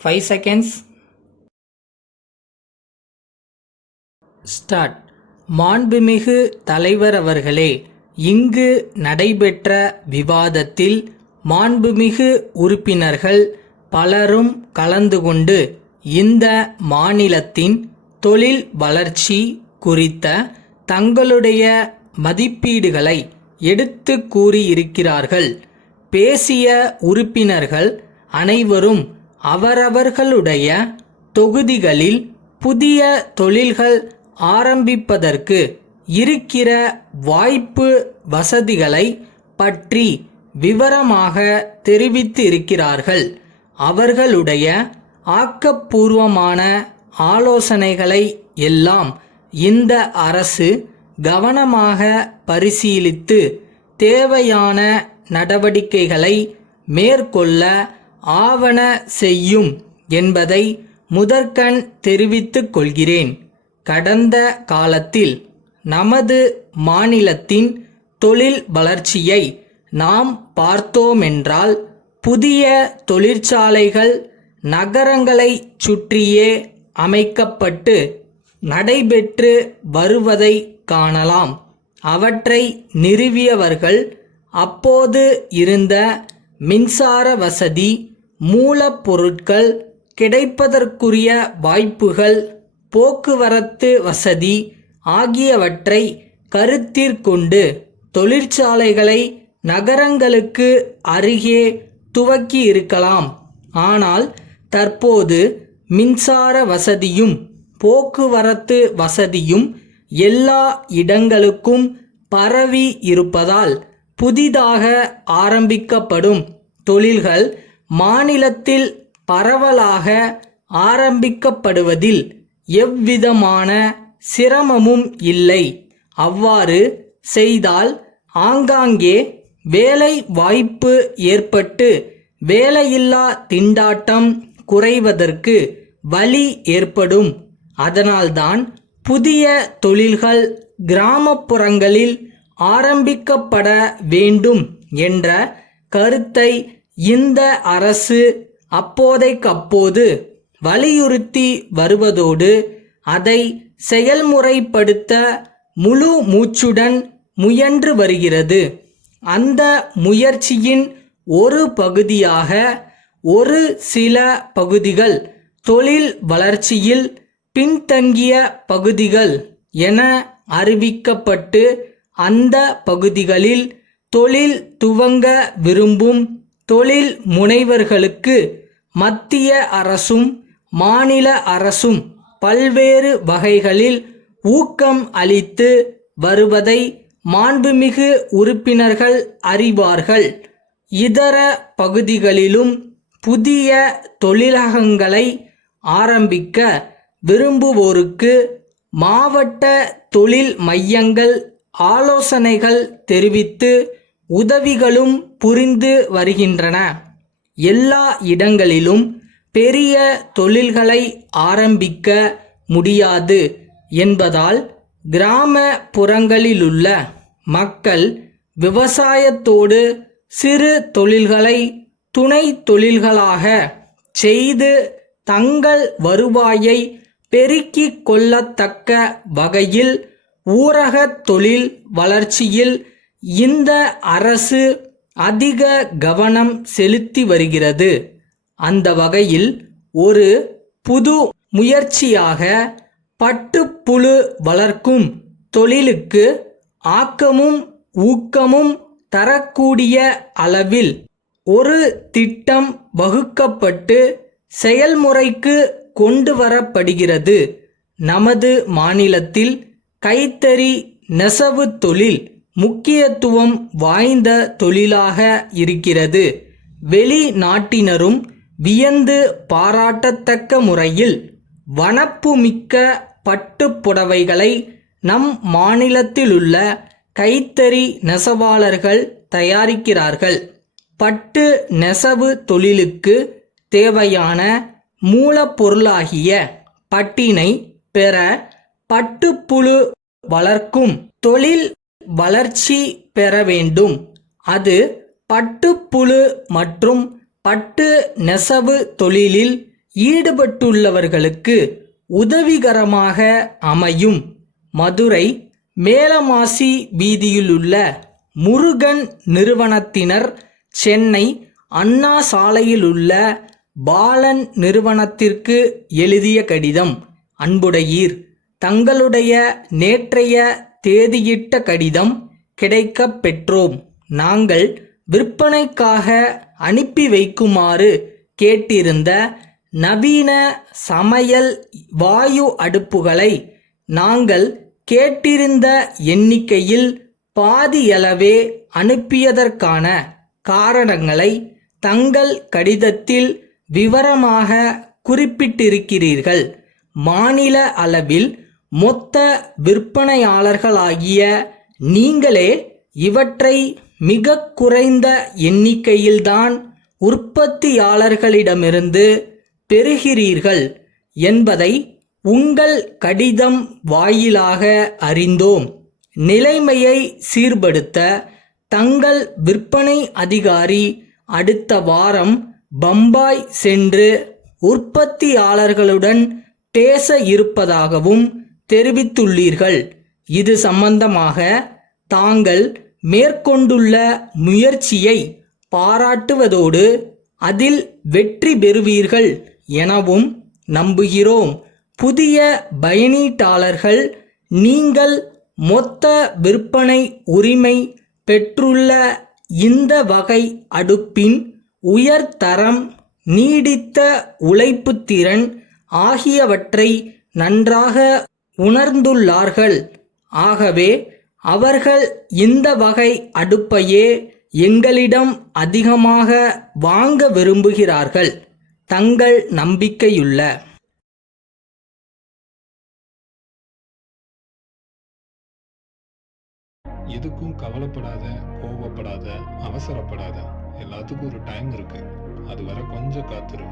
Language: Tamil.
5 seconds. ஸ்டார்ட். மாண்புமிகு தலைவர் அவர்களே, இங்கு நடைபெற்ற விவாதத்தில் மாண்புமிகு உறுப்பினர்கள் பலரும் கலந்து கொண்டு இந்த மாநிலத்தின் தொழில் வளர்ச்சி குறித்த தங்களுடைய மதிப்பீடுகளை எடுத்து கூறியிருக்கிறார்கள். பேசிய உறுப்பினர்கள் அனைவரும் அவரவர்களுடைய தொகுதிகளில் புதிய தொழில்கள் ஆரம்பிப்பதற்கு இருக்கிற வாய்ப்பு வசதிகளை பற்றி விவரமாக தெரிவித்து இருக்கிறார்கள். அவர்களுடைய ஆக்கப்பூர்வமான ஆலோசனைகளை எல்லாம் இந்த அரசு கவனமாக பரிசீலித்து தேவையான நடவடிக்கைகளை மேற்கொள்ள ஆவன செய்யும் என்பதை முதற்கண் தெரிவித்துக் கொள்கிறேன். கடந்த காலத்தில் நமது மாநிலத்தின் தொழில் வளர்ச்சியை நாம் பார்த்தோமென்றால் புதிய தொழிற்சாலைகள் நகரங்களைச் சுற்றியே அமைக்கப்பட்டு நடைபெற்று வருவதை காணலாம். அவற்றை நிறுவியவர்கள் அப்போது இருந்த மின்சார வசதி, மூலப்பொருட்கள் கிடைப்பதற்குரிய வாய்ப்புகள், போக்குவரத்து வசதி ஆகியவற்றை கருத்திற்கொண்டு தொழிற்சாலைகளை நகரங்களுக்கு அருகே துவக்கி இருக்கலாம். ஆனால் தற்போது மின்சார வசதியும் போக்குவரத்து வசதியும் எல்லா இடங்களுக்கும் பரவி இருப்பதால் புதிதாக ஆரம்பிக்கப்படும் தொழில்கள் மாநிலத்தில் பரவலாக ஆரம்பிக்கப்படுவதில் எவ்விதமான சிரமமும் இல்லை. அவ்வாறு செய்தால் ஆங்காங்கே வேலை வாய்ப்பு ஏற்பட்டு வேலையில்லா திண்டாட்டம் குறைவதற்கு வழி ஏற்படும். அதனால்தான் புதிய தொழில்கள் கிராமப்புறங்களில் ஆரம்பிக்கப்பட வேண்டும் என்ற கருத்தை இந்த அரசு அப்போதைக்கப்போது வலியுறுத்தி வருவதோடு அதை செயல்முறைப்படுத்த முழு மூச்சுடன் முயன்று வருகிறது. அந்த முயற்சியின் ஒரு பகுதியாக ஒரு சில பகுதிகள் தொழில் வளர்ச்சியில் பின்தங்கிய பகுதிகள் என அறிவிக்கப்பட்டு அந்த பகுதிகளில் தொழில் துவங்க விரும்பும் தொழில் முனைவர்களுக்கு மத்திய அரசும் மாநில அரசும் பல்வேறு வகைகளில் ஊக்கம் அளித்து வருவதை மாண்புமிகு உறுப்பினர்கள் அறிவார்கள். இதர பகுதிகளிலும் புதிய தொழிலகங்களை ஆரம்பிக்க விரும்புவோருக்கு மாவட்ட தொழில் மையங்கள் ஆலோசனைகள் தெரிவித்து உதவிகளும் புரிந்து வருகின்றன. எல்லா இடங்களிலும் பெரிய தொழில்களை ஆரம்பிக்க முடியாது என்பதால் கிராமப்புறங்களிலுள்ள மக்கள் விவசாயத்தோடு சிறு தொழில்களை துணை தொழில்களாக செய்து தங்கள் வருவாயை பெருக்கிக் கொள்ளத்தக்க வகையில் ஊரக தொழில் வளர்ச்சியில் இந்த அரசு அதிக கவனம் செலுத்தி வருகிறது. அந்த வகையில் ஒரு புது முயற்சியாக பட்டுப்புழு வளர்க்கும் தொழிலுக்கு ஆக்கமும் ஊக்கமும் தரக்கூடிய அளவில் ஒரு திட்டம் வகுக்கப்பட்டு செயல்முறைக்கு கொண்டு வரப்படுகிறது. நமது மாநிலத்தில் கைத்தறி நெசவு தொழில் முக்கியத்துவம் வாய்ந்த தொழிலாக இருக்கிறது. வெளிநாட்டினரும் வியந்து பாராட்டத்தக்க முறையில் வனப்புமிக்க பட்டுப்புடவைகளை நம் மாநிலத்திலுள்ள கைத்தறி நெசவாளர்கள் தயாரிக்கிறார்கள். பட்டு நெசவு தொழிலுக்கு தேவையான மூலப்பொருளாகிய பட்டினை பெற பட்டுப்புழு வளர்க்கும் தொழில் வளர்ச்சி பெற வேண்டும். அது பட்டுப்புழு மற்றும் பட்டு நெசவு தொழிலில் ஈடுபட்டுள்ளவர்களுக்கு உதவிகரமாக அமையும். மதுரை மேலமாசி வீதியிலுள்ள முருகன் நிறுவனத்தினர் சென்னை அண்ணா சாலையிலுள்ள பாலன் நிறுவனத்திற்கு எழுதிய கடிதம். அன்புடையீர், தங்களுடைய நேற்றைய தேதியிட்ட கடிதம் கிடைக்கப் பெற்றோம். நாங்கள் விற்பனைக்காக அனுப்பி வைக்குமாறு கேட்டிருந்த நவீன சமையல் வாயு அடுப்புகளை நாங்கள் கேட்டிருந்த எண்ணிக்கையில் பாதியளவே அனுப்பியதற்கான காரணங்களை தங்கள் கடிதத்தில் விவரமாக குறிப்பிட்டிருக்கிறீர்கள். மாநில அளவில் மொத்த விற்பனையாளர்களாகிய நீங்களே இவற்றை மிக குறைந்த எண்ணிக்கையில்தான் உற்பத்தியாளர்களிடமிருந்து பெறுகிறீர்கள் என்பதை உங்கள் கடிதம் வாயிலாக அறிந்தோம். நிலைமையை சீர்படுத்த தங்கள் விற்பனை அதிகாரி அடுத்த வாரம் பம்பாய் சென்று உற்பத்தியாளர்களுடன் பேச இருப்பதாகவும் தெரிவித்துள்ளீர்கள். இது சம்பந்தமாக தாங்கள் மேற்கொண்டுள்ள முயற்சியை பாராட்டுவதோடு அதில் வெற்றி பெறுவீர்கள் எனவும் நம்புகிறோம். புதிய பயனீட்டாளர்கள் நீங்கள் மொத்த விற்பனை உரிமை பெற்றுள்ள இந்த வகை அடுப்பின் உயர்தரம், நீடித்த உழைப்புத்திறன் ஆகியவற்றை நன்றாக உணர்ந்துள்ளார்கள். ஆகவே அவர்கள் இந்த வகை அடுப்பையே எங்களிடம் அதிகமாக வாங்க விரும்புகிறார்கள். தங்கள் நம்பிக்கையுள்ள எதுக்கும் கவலைப்படாத, கோவப்படாத, அவசரப்படாத. எல்லாத்துக்கும் ஒரு டைம் இருக்கு. அது வரை கொஞ்சம் காத்துரு.